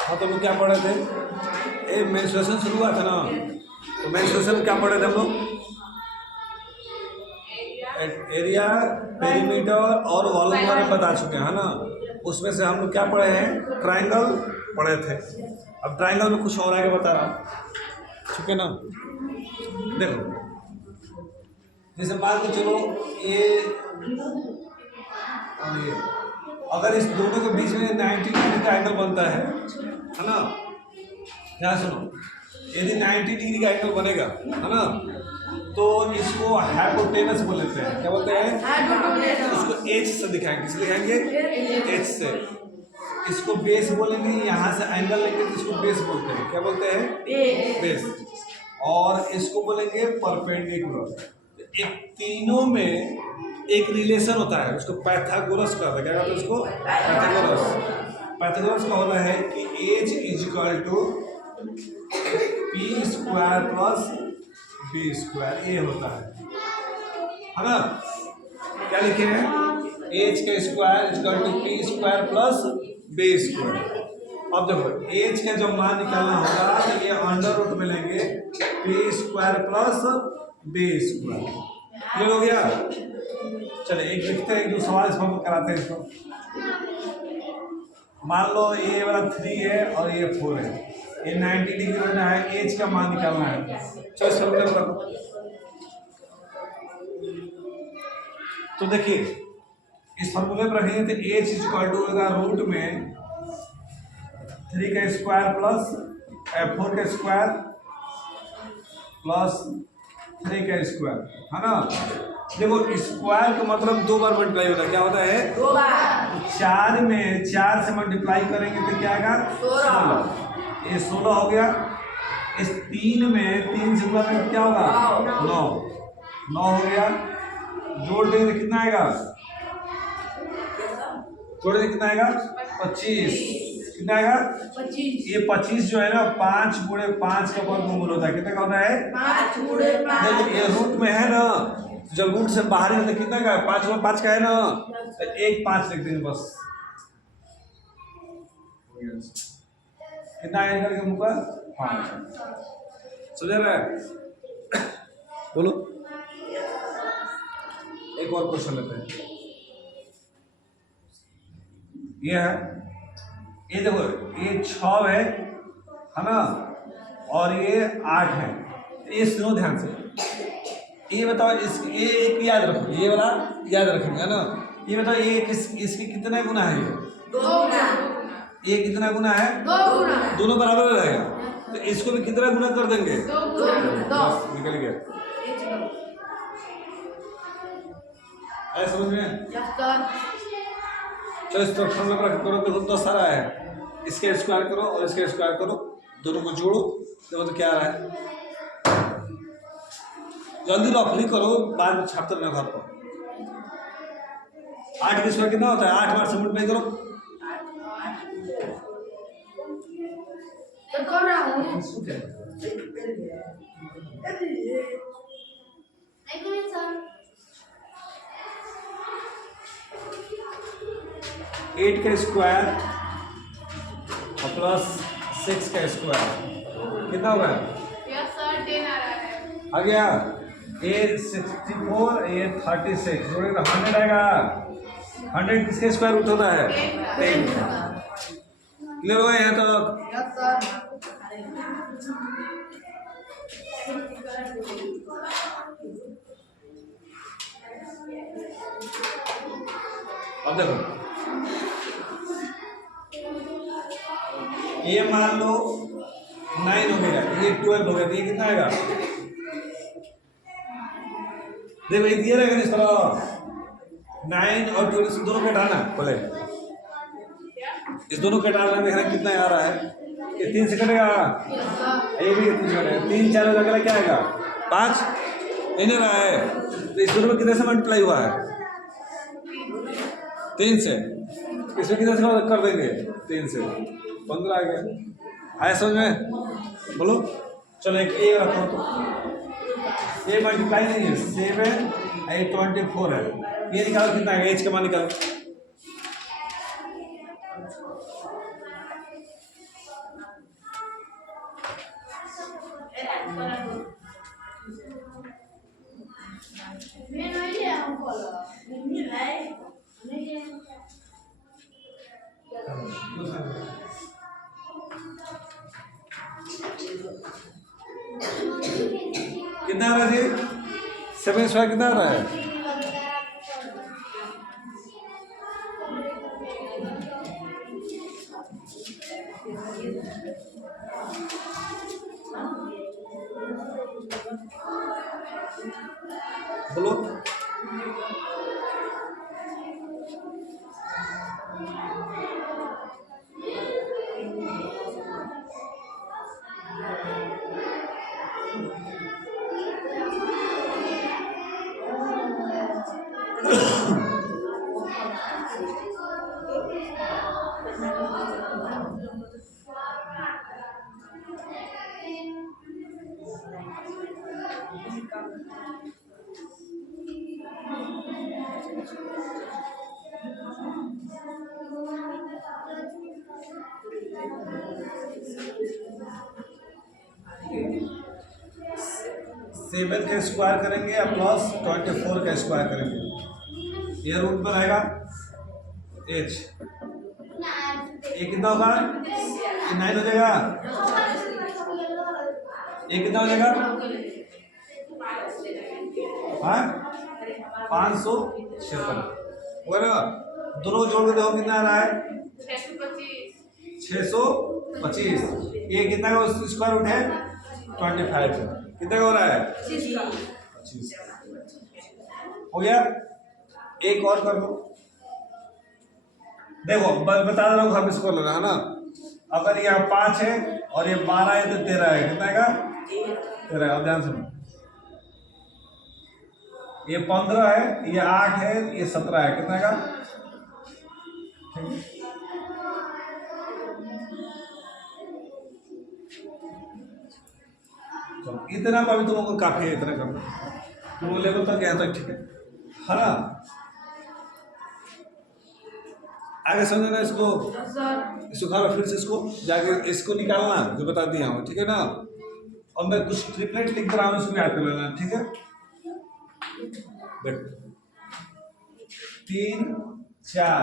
हाँ तो लोग क्या पढ़े थे, ये मेंस्ट्रुएशन शुरू हुआ था ना, तो मेंस्ट्रुएशन में क्या पढ़े थे हम लोग, एरिया, पेरीमीटर और वॉल्यूम के बारे में बता चुके हैं, है ना। उसमें से हम लोग क्या पढ़े हैं, ट्राइंगल पढ़े थे। अब ट्राइंगल में कुछ और आगे बता रहा हूँ, ठीक है ना। देखो जैसे मान के चलो ये और ये, अगर इस दोनों के बीच में 90 डिग्री का एंगल बनता है ना, ध्यान सुनो, यदि 90 डिग्री का एंगल बनेगा, है ना, तो इसको हाइपोटेनस बोल लेते हैं। क्या बोलते हैं, इसको एच से दिखाएंगे, किससे दिखाएंगे, एच से। इसको बेस बोलेंगे, यहाँ से एंगल लेंगे तो इसको बेस बोलते हैं। क्या बोलते हैं, बेस। और इसको बोलेंगे परपेंडिकुलर। एक तीनों में एक रिलेशन होता है, उसको पाइथागोरस कहते हैं। क्या कहते हैं उसको, पाइथागोरस। पाइथागोरस का होता है कि h is equal to p square plus b square, ये होता है ना। क्या लिखे हैं, एच का square is equal to p square plus b square. अब देखो एच का जब मान निकालना होगा तो ये अंडर रूट में लेंगे p square plus b square. Clear हो गया। चले एक लिखते हैं, एक दो सवाल इसमें कराते हैं इसको। मान लो ये वाला 3 है और ये 4 है, ये 90 डिग्री होना है, एच का मान निकालना है। चलो इस फॉर्मूले को रखो। तो देखिए इस फॉर्मूले पर रखेंगे तो एच इज इक्वल टू होगा रूट में 3 का स्क्वायर प्लस 4 का स्क्वायर प्लस 3 का स्क्वायर, है ना। देखो स्क्वायर का मतलब 2 बार मल्टीप्लाई होता है। क्या होता है, 2 बार। 4 में 4 से मल्टीप्लाई करेंगे तो क्या आएगा, 16। ये 16 हो गया। इस 3 में 3 से गुणा करेंगे क्या होगा, 9 हो गया। जोड़ देंगे तो कितना आएगा, जोड़ देंगे कितना आएगा, 25। कितना आएगा, 25। ये 25 जो है ना 5 गुणे 5 का वर्गमूल होता है। कितना का होता है, 5 गुणे 5। देखो ये रूट में है ना, जब रूट से बाहर है तो कितना का है, 5 गुणे 5 का है ना, तो 1 5 लिख देंगे बस। कितना आएगा करके मुझे 5। समझ रहा है, बोलो। एक और क्वेश्चन लेते हैं। ये है, ये देखो ये 6 है ना, और ये 8 है। ये सुनो ध्यान से, ये बताओ इस ये एक याद रखो, ये वाला याद रखेंगे, है ना। ये बताओ ये इसके कितना गुना है, ये 2 गुना। ये कितना गुना है, 2 गुना। दोनों बराबर रहेगा, तो इसको भी कितना गुना कर देंगे, 2 गुना। 10 निकल गया। ऐसा समझ में, चलो इस तरफ हम लोग करो, देखो तो सारा है, इसके स्क्वायर करो और इसके स्क्वायर करो, दोनों को जोड़ो, देखो तो क्या आ रहा है। जल्दी रफली करो, बाद में छापते रहना घर पर। 8 के स्क्वायर कितना होता है, 8 बार से मल्टीप्लाई करो। तो कर रहा हूँ। एट का स्क्वायर और प्लस 6 का स्क्वायर कितना होगा, आ गया। ये 64, ये 36, जोड़े तो 100 आएगा। 100 किसके स्क्वायर रूट होता है, 10। क्लियर हुआ यहाँ तक। अब देखो ये मान लो 9 हो गया, ये 12 हो गया, तो ये कितना आएगा, देखो ये दिया रहेगा इस तरह 9 और 12 से दोनों को हटाना पहले, इस दोनों को हटाना देखना कितना आ रहा है, ये 3 से कटेगा, ये भी 3 से कटेगा, 3 4 लगा क्या आएगा 5, नहीं रहा है। तो इस दोनों में कितने से मल्टीप्लाई हुआ है, 3 से, इसमें कितने से कर देंगे, 3 से 15 आ गया। आया समझ में, बोलो। चलो एक ये रखो, तो ये मल्टीप्लाई नहीं है, 7 8 24 है, ये निकालो कितना है, एच का मान निकालो। कितना आ रहा है जी? 7 स्क्वायर कितना आ रहा है? बोलो। सेवन का स्क्वायर करेंगे या प्लस 24 का स्क्वायर करेंगे, ये रूट पर आएगा एच। ये कितना होगा? 9 हो जाएगा। ये कितना हो जाएगा? हाँ 556 दोनों जोड़ के देखो कितना आ रहा है? 625। ये कितना का स्क्वायर रूट है? 25। कितना का हो रहा है? 25 हो गया। एक और कर लो। देखो बता रहा हूँ, हम इसको लेना है ना। अगर यहाँ 5 है और ये 12 है तो 13 है। कितना का? 13। अब ध्यान सुनो, ये 15 है, ये 8 है, ये 17 है। कितना का? इतना पर भी तुमको काफी है, इतना करना तुम लेवल तक यहाँ तक ठीक है ना। आगे समझना इसको, इसको खा फिर से इसको जाके इसको निकालना जो बता दिया हूँ, ठीक है ना। और मैं कुछ ट्रिपलेट लिख रहा हूँ, इसको याद कर लेना, ठीक है। देखो 3 4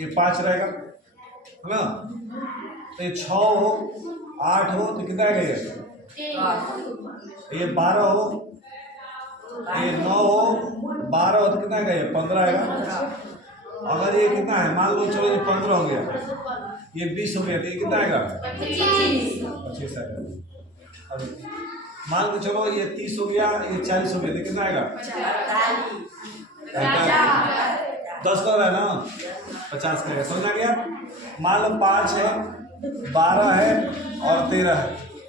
ये 5 रहेगा है ना। तो ये 6 हो 8 हो तो कितना आएगा? ये 12 हो, ये 9 हो 12 हो तो कितना आएगा? ये 15 आएगा। अगर ये कितना है, मान लो चलो ये 15 हो गया, ये 20 हो गया तो ये कितना आएगा? 25 आएगा। अब मान लो चलो ये 30 हो गया, ये 40 हो गया तो कितना आएगा? 10 का है ना, 50 का है। समझ आ गया? मान लो 5 है, 12 है और 13 है,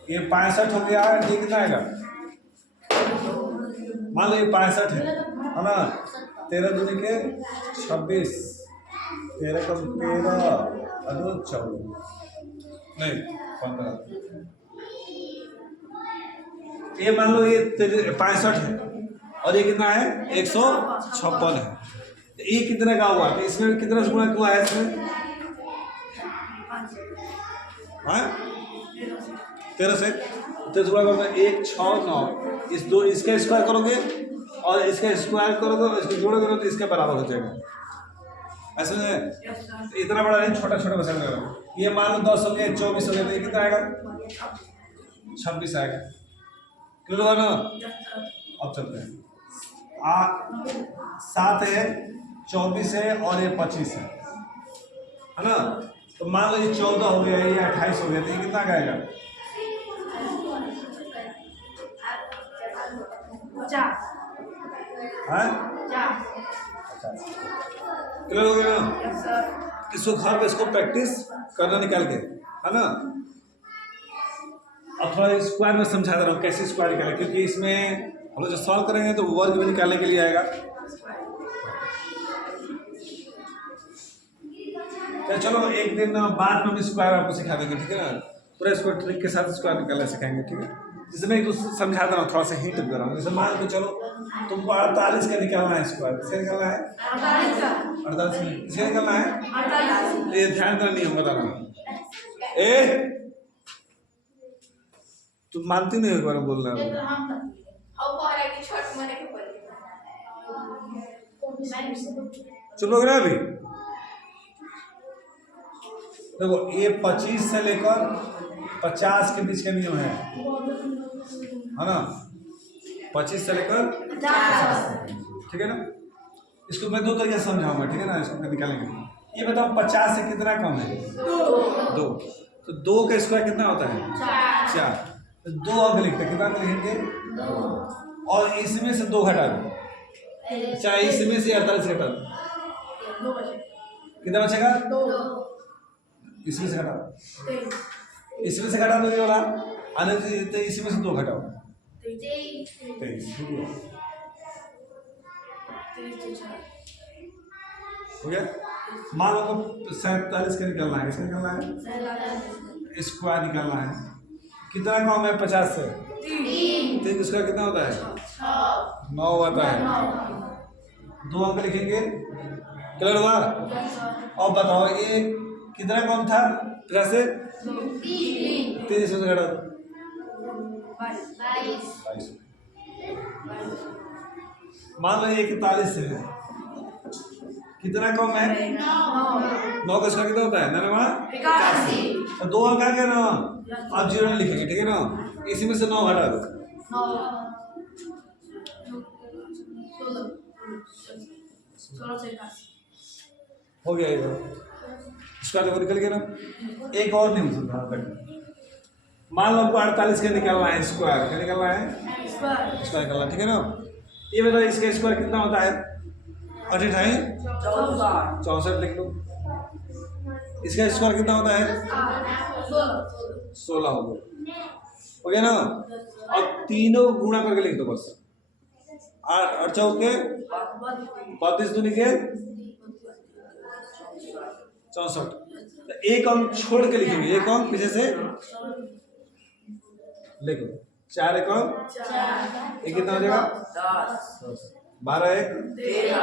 ये 65 हो गया है। ये कितना आएगा? मान लो ये 65 है ना। 13 दूनी के 26, 13 का 13 और 14 नहीं 15। ये मान लो ये 65 है और ये कितना है? 156 है। ये कितने का हुआ? तो इसमें कितना गुणा हुआ है इसमें? 13 से 13 गुणा करोगे 1 6 9। इस दो इसका स्क्वायर करोगे और इसका स्क्वायर करोगे, इसको जोड़ोगे तो इसके बराबर हो जाएगा। ऐसे में इतना बड़ा नहीं, छोटा छोटा बचा लेगा। ये मान लो 10 हो गया, 24 हो गया तो ये कितना आएगा? 26 आएगा। क्लियर हुआ ना? अब चलते हैं। 7 है, 24 है और ये 25 है ना। तो मान लो ये 14 हो गया, ये 28 हो गया तो ये कितना आएगा? 50। क्लियर हो गया ना? इसको घर पे इसको प्रैक्टिस करना निकाल के, है ना। अब थोड़ा स्क्वायर में समझा दे रहा हूँ कैसे स्क्वायर निकालें, क्योंकि इसमें हम लोग जो सॉल्व करेंगे तो वर्ग भी निकालने के लिए आएगा। तो चलो एक दिन बाद में हम स्क्वायर आपको सिखा देंगे, ठीक है ना। पूरा इसको ट्रिक के साथ स्क्वायर निकालना सिखाएंगे, ठीक है। जिसमें एक समझा दे रहा हूँ, थोड़ा सा हिंट दे रहा हूँ। जैसे मान के चलो तुमको 48 का निकालना है स्क्वायर। किसका निकालना है? 48 में किसका निकालना है? ये ध्यान देना, नहीं हम बता रहा हूँ। ए तुम मानती नहीं, एक बार बोल रहा हूँ। चुप हो गया अभी? देखो ये 25 से लेकर 50 के बीच का नियम है ना। 25 से लेकर 50, ठीक है ना। इसको मैं दो तरीके से समझाऊंगा, ठीक है ना। इसको निकालेंगे। ये बताओ 50 से कितना कम है? 2। तो 2 का स्क्वायर कितना होता है? 4। तो 2 अंक लिखते, कितना अंक लिखेंगे? 2। और इसमें से 2 घटा दो, चाहे इसमें से 48 घटा दो, कितना बचेगा? 2। इसमें से घटा दो, इसमें से घटा दो ये वाला, तो इसमें से 2 घटाओ, 23 हो गया। मान लो 47 का निकलना है, इसका निकलना है, स्क्वायर निकलना है। कितना कम है 50 से? 3। स्क्वायर कितना होता है? 9 होता है। 2 अंक लिखेंगे, क्लियर हुआ। अब बताओ ये कितना कम था 50 से? 3 से घटा दो, 22। मान लो ये 41 से है, कितना कम है? 9 का स्क्वायर कितना होता है? 81। तो 2 अंक आ गया ना, अब 0 नहीं लिखेंगे, ठीक है ना। इसी में से 9 घटा दो, 16 हो गया। ये इसका देखो निकल गया ना। एक और नहीं हो सकता। मान लो आपको 48 का निकालना है स्क्वायर, क्या निकालना है? स्क्वायर निकालना, ठीक है ना। ये बताओ इसका स्क्वायर कितना होता है? 64 लिख लो। इसका स्क्वायर कितना होता है? 16 हो गया ना। अब तीनों गुणा करके लिख दो बस। 8 और 4 के 32 दूनी के 64। तो एक अंक छोड़ के लिखेंगे, एक अंक पीछे से लिखो। 4 एक अंक, एक कितना हो जाएगा? 10। 12 एक 13।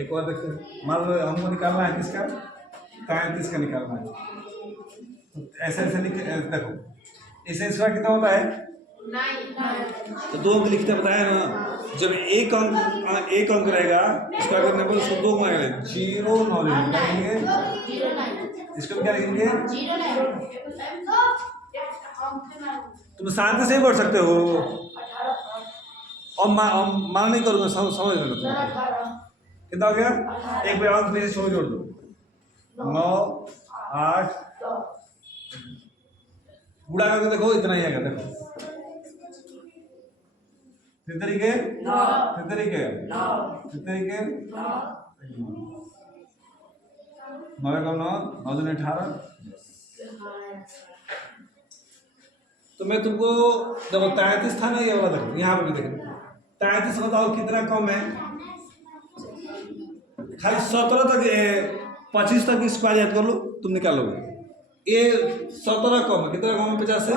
एक और देखते हैं। मान लो हमको निकालना है किसका? 33 का निकालना है। तो ऐसे ऐसे देखो, इससे स्क्वायर कितना होता है? 9। तो 2 अंक लिखते बताया ना। जब एक अंक रहेगा स्क्वायर करने पर उसको 2 गुना करेंगे, 0 9 लिखेंगे। इसको क्या लिखेंगे? तुम शांति से ही पढ़ सकते हो, और मान नहीं करूँगा, समझ लेना। कितना हो गया? एक पे अंक पीछे छोड़ जोड़ दो, 9 8 गुणा करके देखो, इतना ही आएगा। देखो तरीके 9 18। तो मैं तुमको देखो 33 था ना, ये वाला देखो, यहाँ पर भी देखो 33। बताओ कितना कम है? खाली 17 तक 25 तक स्क्वायर याद कर लो, तुम निकाल लोगे। ये 17 कम है, कितना कम है 50 से?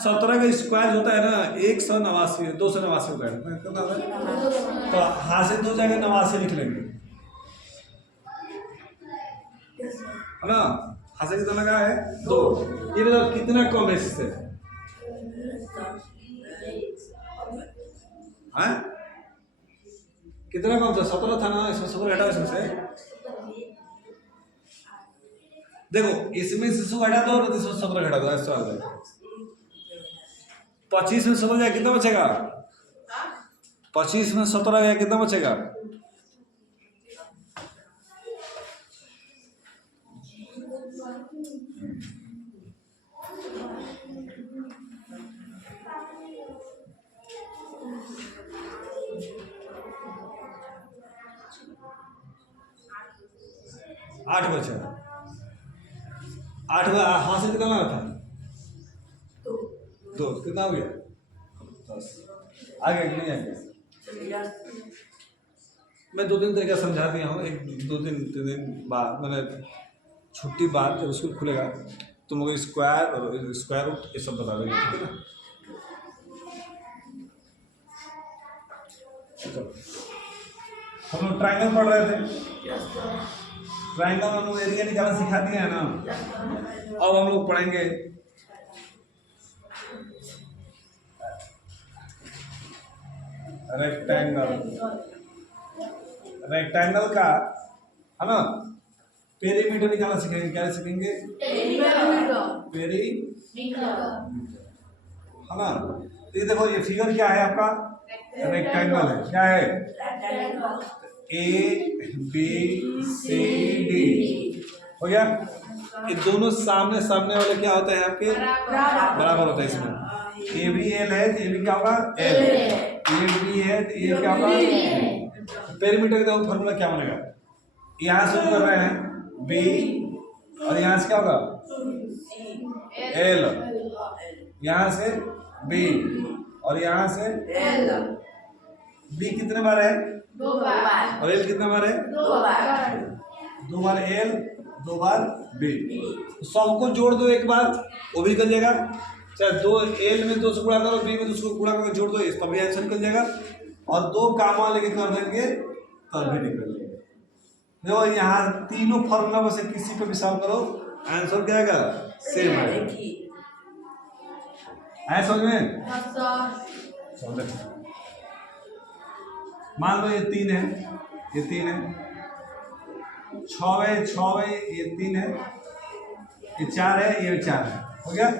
17 का स्क्वायर होता है ना 189, 289 होता है। कितना है? तो हाथ से 2 जगह 89 लिख लेंगे, है ना। हाथ से कितना लगा है? 2। ये बताओ कितना कम है इससे? हाँ कितना कम था? 17 था ना, इसमें 17 घटाओ इसमें से। देखो इसमें से 100 घटा दो, इसमें 17 घटा दो, ऐसा आ जाएगा। 25 में 17 जाए कितना बचेगा? 25 में 17 गया कितना बचेगा? 8 बचा। 8 हाथ से कितना था? 2। कितना हो गया? 10। आ गया कि नहीं आ गया? मैं 2-3 तरीका समझा दिया हूँ। एक 2-3 दिन बाद, मैंने छुट्टी बाद जब स्कूल खुलेगा तुम लोग स्क्वायर और स्क्वायर रूट ये सब बता देंगे, ठीक है ना। हम लोग ट्रायंगल पढ़ रहे थे, ट्रायंगल में हम लोग एरिया निकालना सिखा दिया है ना। अब हम लोग पढ़ेंगे रेक्टेंगल का, है ना, पेरीमीटर निकालना सीखेंगे। क्या सीखेंगे? पेरी, है ना। तो ये देखो, ये फिगर क्या है आपका? रेक्टेंगल है। क्या है? A B C D. हो गया। ये दोनों सामने सामने वाले क्या होते हैं आपके? बराबर होते हैं। इसमें ए बी एल है तो ए बी क्या होगा? एल। ए बी है तो ए क्या होगा? पेरीमीटर का फॉर्मूला क्या बनेगा? यहाँ शुरू कर रहे हैं बी, और यहाँ से क्या होगा? एल। यहाँ से बी, और यहाँ से एल। बी कितने बार है? 2 बार। और एल कितने बार है? 2 बार। 2 बार एल, 2 बार बी। सबको जोड़ दो एक बार, वो भी निकल जाएगा। चाहे 2 एल में 2 से गुणा करो, बी में 2 से गुणा करके जोड़ दो, तब भी आंसर निकल जाएगा। और 2 कामा लेके कर देंगे तब भी निकल जाएगा। देखो यहाँ तीनों फॉर्मूला में से किसी पे भी सॉल्व करो, आंसर क्या आएगा? सेम आएगा। ऐसा समझ में? मान लो ये 3 है, ये 3 है, 6 है, ये 3 है, ये 4 है, ये 4 है। हो गया?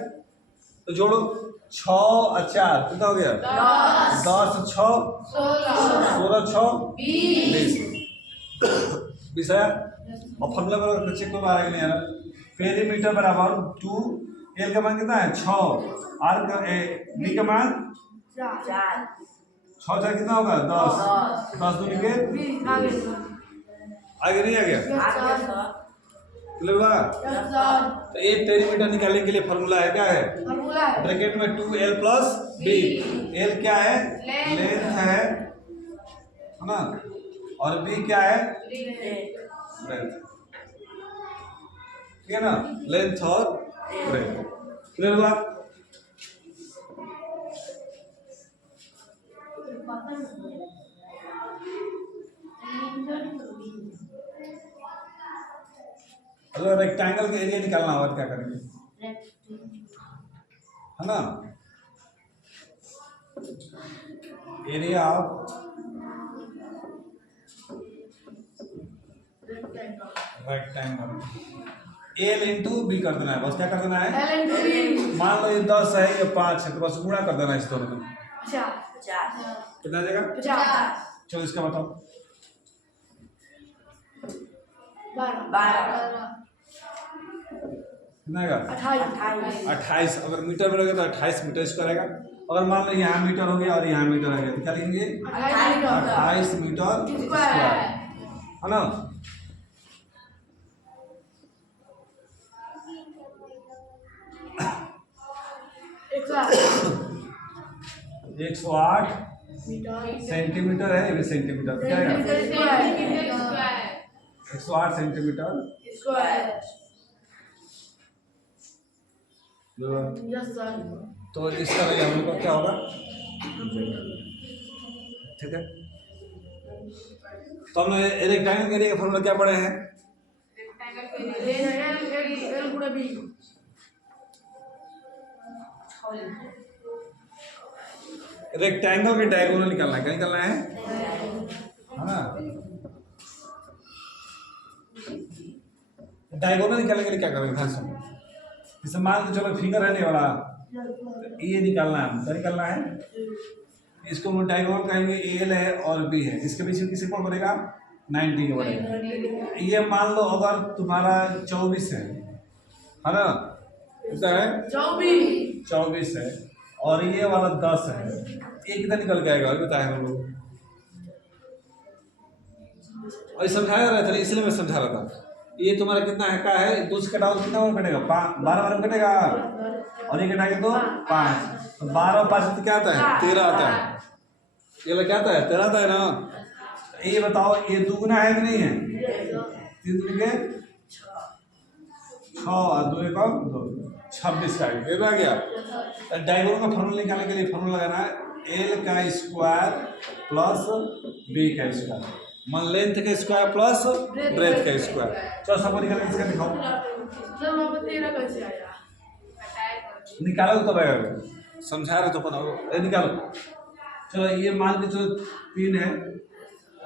तो जोड़ो 6 और 4 कितना हो गया? 10 और 6 16, 6 20 आया। और फॉर्मूला पर चेक करो आ रहा है कि नहीं आ रहा। पेरीमीटर बराबर 2 एल का मान कितना है? 6, आर का बी का मान 4। 6 4 कितना होगा? 10। 10 दूनी के आगे नहीं आ गया? क्लियर हुआ? तो ए पेरीमीटर निकालने के लिए फॉर्मूला है, क्या है? ब्रैकेट में 2l प्लस बी। एल क्या है? लेंथ है ना, और बी क्या है? ब्रेथ। ठीक है ना, लेंथ और ब्रेथ। क्लियर हुआ? अगर रेक्टेंगल का एरिया निकालना होगा तो क्या करेंगे? है ना, area of rectangle l into b कर देना है। बस क्या कर देना है? मान लो ये 10 है, ये 5 है, तो बस गुणा कर देना है इस दोनों में। 50। कितना आ जाएगा? 50। चलो इसका बताओ। 12। कितना आएगा? 28। अगर मीटर में लगेगा तो 28 मीटर स्क्वायर आएगा। अगर मान लो यहाँ मीटर हो गया और यहाँ मीटर आ गया तो क्या लिखेंगे? 28 मीटर स्क्वायर, है ना। एक 108 सेंटीमीटर है, ये भी सेंटीमीटर क्या है? 108 सेंटीमीटर स्क्वायर। तो इसका वजह हम लोग का क्या होगा? ठीक है। तो हम लोग रेक्टेंगल के एरिया का फॉर्मूला क्या पढ़े हैं? रेक्टेंगल के डायगोनल निकालना है। क्या निकालना है? ना, डायगोनल निकालने के लिए क्या करेंगे? ध्यान सुनो। जैसे मान लो चलो फिगर है नहीं वाला, ये निकालना है। क्या निकालना है? इसको हम डायगोनल कहेंगे, एल है और बी है, इसके बीच किसी को बनेगा 90 का बनेगा। ये मान लो अगर तुम्हारा 24 है ना, कितना है? 24 है, और ये वाला 10 है, ये कितना निकल के आएगा बताए हम लोग? और समझाया रहा था, इसलिए मैं समझा रहा था। ये तुम्हारा कितना है? क्या है? 2 से घटाओ कितना बार कटेगा? 12 बार कटेगा, और ये घटाएंगे तो 5। तो 12 और 5 तो क्या आता है? 13 आता है। ये क्या आता है? 13 आता है ना। ये बताओ, ये दुगुना है कि नहीं है? 3 दूनी के 6 और 2 एक 2, 26 का आ गया। डायगोनल का फॉर्मूला निकालने के लिए फॉर्मूला लगाना है एल का स्क्वायर प्लस बी का स्क्वायर, मान लेंथ का स्क्वायर प्लस ब्रेथ का स्क्वायर। चलो सबको निकाल के इसका दिखाओ। निकालो तब आएगा, समझा रहे तो बनाओ। निकालो चलो ये मान के चलो 3 है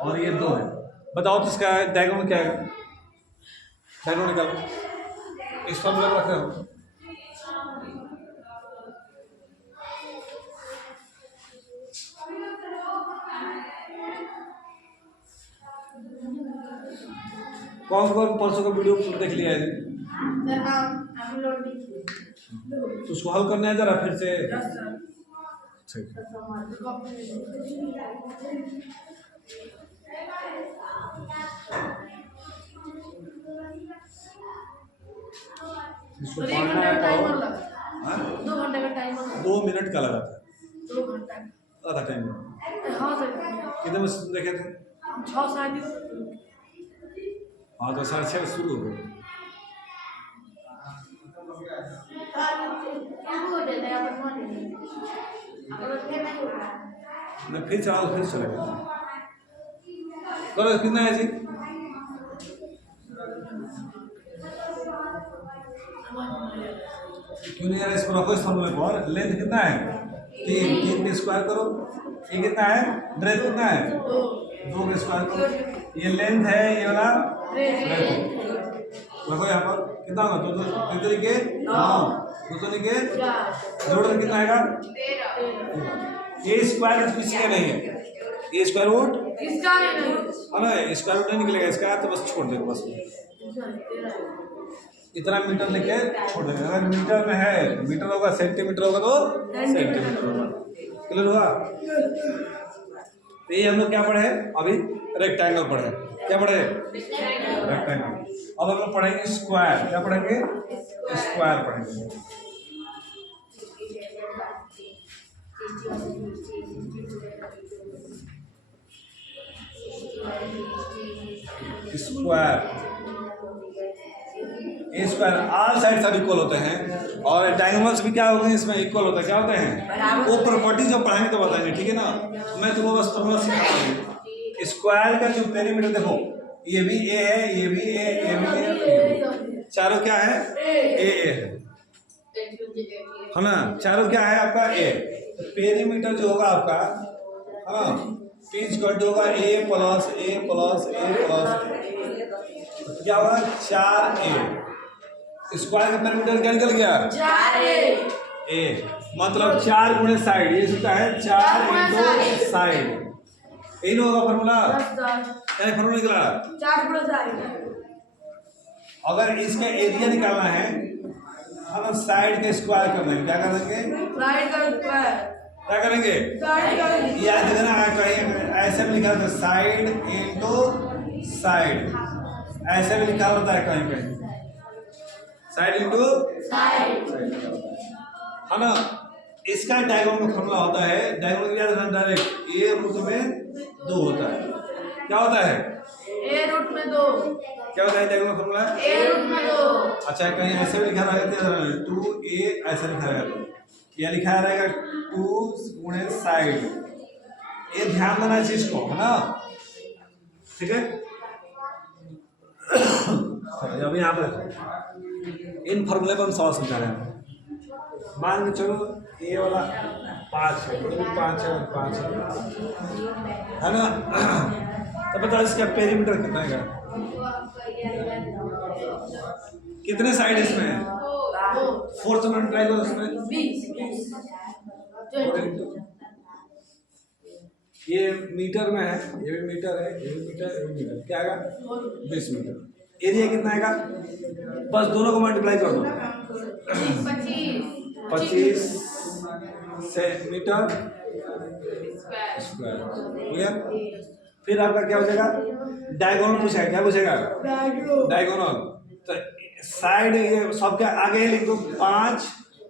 और ये 2 है, बताओ तो इसका डायगोनल क्या है? डायगोनल निकालो, इस फॉर्मूला में रख रहे हो। कौन कौन परसों का वीडियो देख लिया है? तो उसको हल करना है जरा फिर से। ठीक है, इसको पढ़ना है तो 2 घंटे का टाइमर 2 मिनट का लगा था, 2 घंटा आधा टाइम। हाँ सर कितने बजे तुम देखे थे? 6 साढ़े हाँ तो 6:30 बजे शुरू हो गए। मैं फिर चलाओ, फिर चलेगा। करो, कितना है जी? क्यों नहीं यार, इसको रखो इस फॉर्मूले पर। लेंथ कितना है? 3 के स्क्वायर करो। ये कितना है? ब्रेथ कितना है? 2 के स्क्वायर करो। ये लेंथ है, ये वाला ब्रेथ। रखो यहाँ पर, कितना होगा? 2 2 तरीके 9, 2 तरीके जोड़कर कितना आएगा? 13। ये स्क्वायर कुछ का नहीं है, ये स्क्वायर रूट इसका नहीं है ना, स्क्वायर रूट नहीं निकलेगा इसका, तो बस छोड़ देगा। बस इतना मीटर लेके छोड़ देगा। अगर मीटर में है मीटर होगा, सेंटीमीटर होगा तो सेंटीमीटर होगा। क्लियर हुआ? तो ये हम लोग क्या पढ़े अभी? रेक्टेंगल पढ़े। क्या पढ़े? रेक्टेंगल। अब हम लोग पढ़ेंगे स्क्वायर। क्या पढ़ेंगे? स्क्वायर पढ़ेंगे। Square, a square all sides are equal होते हैं और डायगोनल्स भी क्या होते हैं इसमें? इक्वल होते हैं। क्या होते हैं? वो प्रॉपर्टी जो पढ़ाएंगे तो बताएंगे, ठीक है ना? मैं तुमको बस फॉर्मूला सिखा दूंगा। स्क्वायर का जो पेरीमीटर देखो, ये भी ए है, ये भी ए, ये भी ए, चारों क्या है? ए है ना? चारों क्या है आपका? ए। पेरीमीटर जो होगा आपका, है ना, पी स्क्वायर जो होगा ए प्लस ए प्लस ए प्लस ए, क्या होगा? 4a। स्क्वायर का पेरीमीटर क्या निकल गया? 4a। मतलब 4 गुणे साइड, ये होता है 4 इंटू साइड। यही ना होगा फॉर्मूला? क्या फॉर्मूला निकला? 4 गुणे साइड। अगर इसका एरिया निकालना है, हम साइड का स्क्वायर कर देंगे। क्या करेंगे? साइड का स्क्वायर। क्या करेंगे? याद देना है, कहीं ऐसे भी लिखा होता है साइड इंटू साइड, ऐसे भी लिखा होता है कहीं कहीं, साइड इंटू साइड, है ना? इसका डायगोनल का फॉर्मूला होता है, डायगोनल याद रखना, डायरेक्ट ए रूट में 2 होता है। क्या होता है? ए रूट में 2। क्या होता है डायगोनल फॉर्मूला? ए रूट में 2। अच्छा, कहीं ऐसे भी लिखा रहेगा 2a, ऐसा लिखा रहेगा, या लिखा रहेगा 2 गुणे साइड। ये ध्यान देना इस चीज को, है ना? ठीक है। अब यहाँ पर इन फॉर्मूले पर हम सवाल समझा रहे हैं। मान के चलो ये वाला 5 है, 5 है, 5 है ना? तो बताओ इसका पेरीमीटर कितना है? कितने साइड इसमें? 4 से मल्टीप्लाई करो इसमें 20। ये मीटर में है, ये भी मीटर है, ये भी मीटर, ये भी मीटर, क्या आएगा? 20 मीटर। एरिया कितना आएगा? बस दोनों को मल्टीप्लाई कर दो। 25 सेंटीमीटर स्क्वायर हो गया। फिर आपका क्या हो जाएगा? डायगोनल पूछेगा। क्या पूछेगा? डायगोनल। तो साइड ये सबके आगे लिख दो 5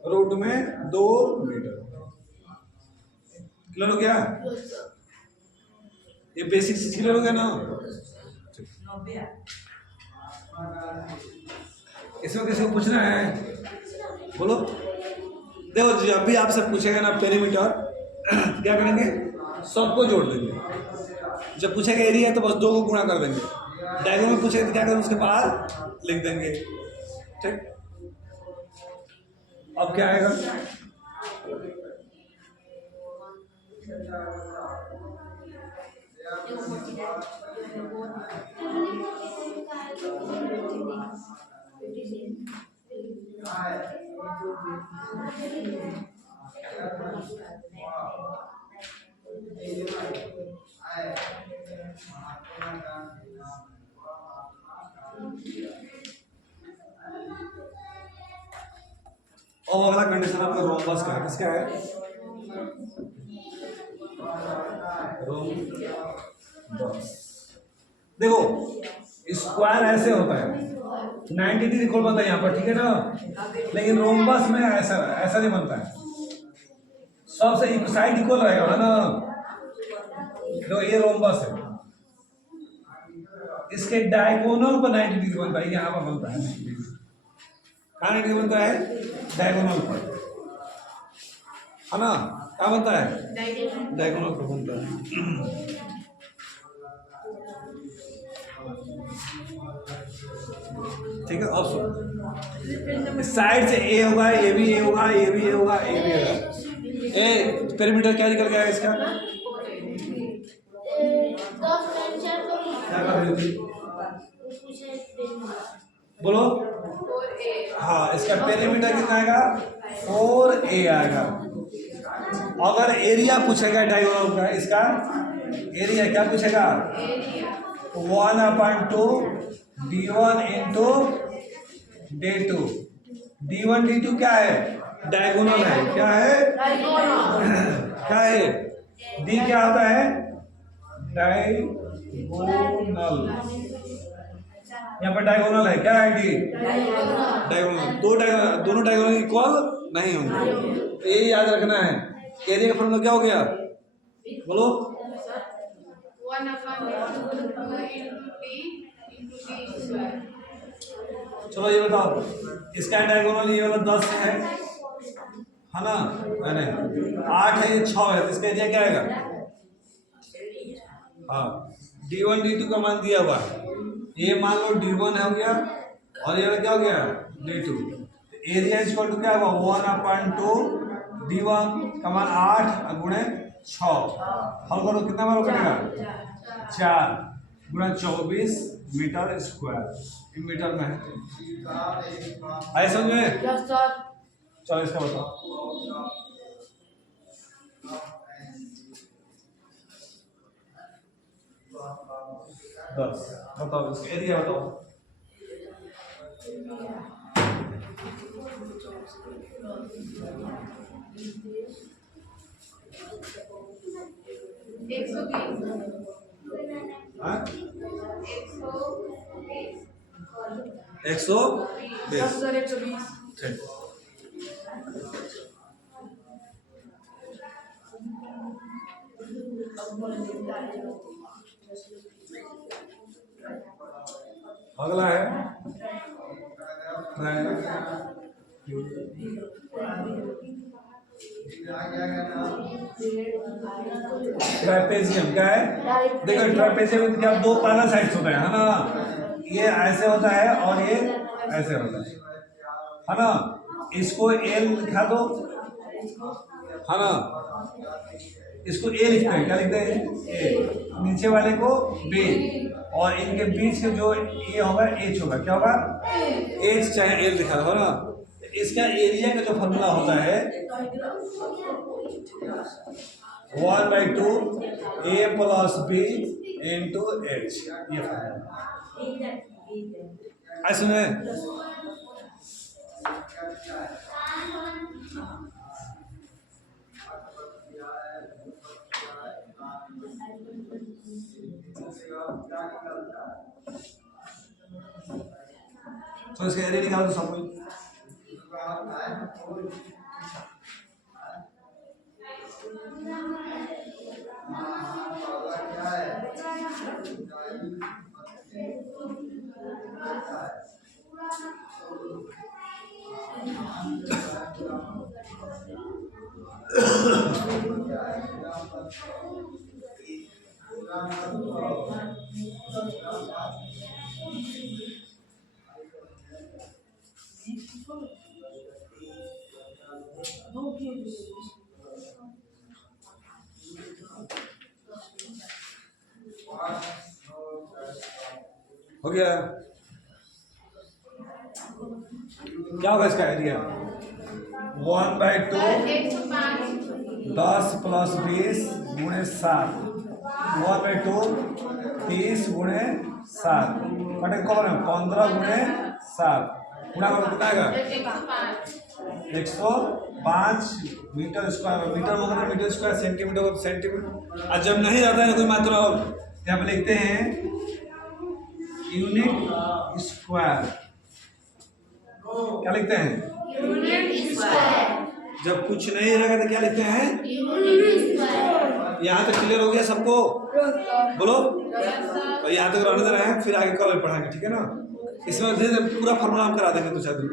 रूट में 2 मीटर। क्लियर हो गया? ये बेसिक से क्लियर हो गया ना? इसमें किसी को पूछना है? बोलो। देखो जब भी आपसे पूछेगा ना पेरीमीटर, क्या करेंगे? सबको जोड़ देंगे। जब पूछेगा एरिया तो बस 2 को गुणा कर देंगे। डायगोनल पूछेगा तो क्या करेंगे? उसके बाद लिख देंगे। ठीक। अब क्या आएगा? अब अगला कंडीशन आपका रोम्बस का है, किसका है? रोम्बस। देखो स्क्वायर ऐसे होता है 90 डिग्री कोण बनता है यहाँ पर, ठीक है ना, लेकिन रोम्बस में ऐसा ऐसा नहीं बनता है, सबसे साइड इक्वल रहेगा, है ना। देखो ये रोम्बस है, इसके डायगोनल पर 90 डिग्री बनता है, यहाँ पर बनता है 90 डिग्री। कहाँ 90 डिग्री बनता है? डायगोनल पर, है ना। क्या बनता है? डायगोनल पर बनता है। ठीक है, अब सुन, साइड से ए होगा, ये भी ए होगा, ये भी ए होगा, ये भी होगा। ए पेरीमीटर क्या निकल गया इसका? क्या कर रही थी? बोलो। हाँ, इसका पेरीमीटर कितना आएगा? 4a आएगा। अगर एरिया पूछेगा डायगोनल का, इसका एरिया क्या पूछेगा? 1/2 d1 into d2। d1 d2 क्या है? डायगोनल है। क्या है? क्या है? d क्या होता है? डायगोनल। यहाँ पर डायगोनल है, क्या है? d diagonal. दोनों डायगोनल इक्वल नहीं होंगे, ये याद रखना है। एरिया का फॉर्मूला क्या हो गया? बोलो। चलो ये बताओ, इसका डायगोनल ये वाला 10 है ना, नहीं 8 है, ये 6 है, तो इसका एरिया क्या आएगा? हाँ, d1 d2 का मान दिया हुआ है, ये मान लो d1 हो गया और ये क्या हो गया? d2। एरिया इक्वल टू क्या होगा? 1/2 d1 का मान 8 गुणे 6, हल करो कितना बार कटेगा? 4 गुणा 24 मीटर स्क्वायर, मीटर में है। आए समझ में? चलो इसका बताओ। 10 बताओ, इसका एरिया बताओ। हाँ? 120। ठीक। अगला है ट्रापेजियम। क्या है? देखो ट्रापेजियम में क्या दो पैरेलल साइड्स होते हैं, है ना। ये ऐसे होता है और ये ऐसे होता है ना। इसको एल लिखा दो, है ना। इसको ए लिखते हैं, क्या लिखते हैं? ए। नीचे वाले को बी, और इनके बीच के जो ए होगा एच होगा, क्या होगा? एच चाहे एल लिखा हो ना। इसका एरिया का जो फॉर्मूला होता है 1/2 a plus b into h, ये फॉर्मूला सुने। तो इसका एरिया निकालो तो सब कोई। हो गया। क्या होगा इसका एरिया? 1/2 10 प्लस 20 गुणे 7 1/2 30 गुणे 7 कटे कौन है 15 गुणे 7 गुणा करो कितना आएगा 105 मीटर स्क्वायर। मीटर होगा मीटर स्क्वायर, सेंटीमीटर होगा सेंटीमीटर। और जब नहीं रहता है कोई मात्रा और यहाँ पे लिखते हैं यूनिट स्क्वायर। क्या लिखते हैं? Unit square. जब कुछ नहीं रहेगा तो क्या लिखते हैं? Unit square. यहाँ तक क्लियर हो गया सबको? बोलो। और यहाँ तक रहने दे रहे हैं, फिर आगे कल पढ़ाएंगे, ठीक है ना? इसमें धीरे धीरे पूरा फॉर्मूला हम करा देंगे 2-4 दिन।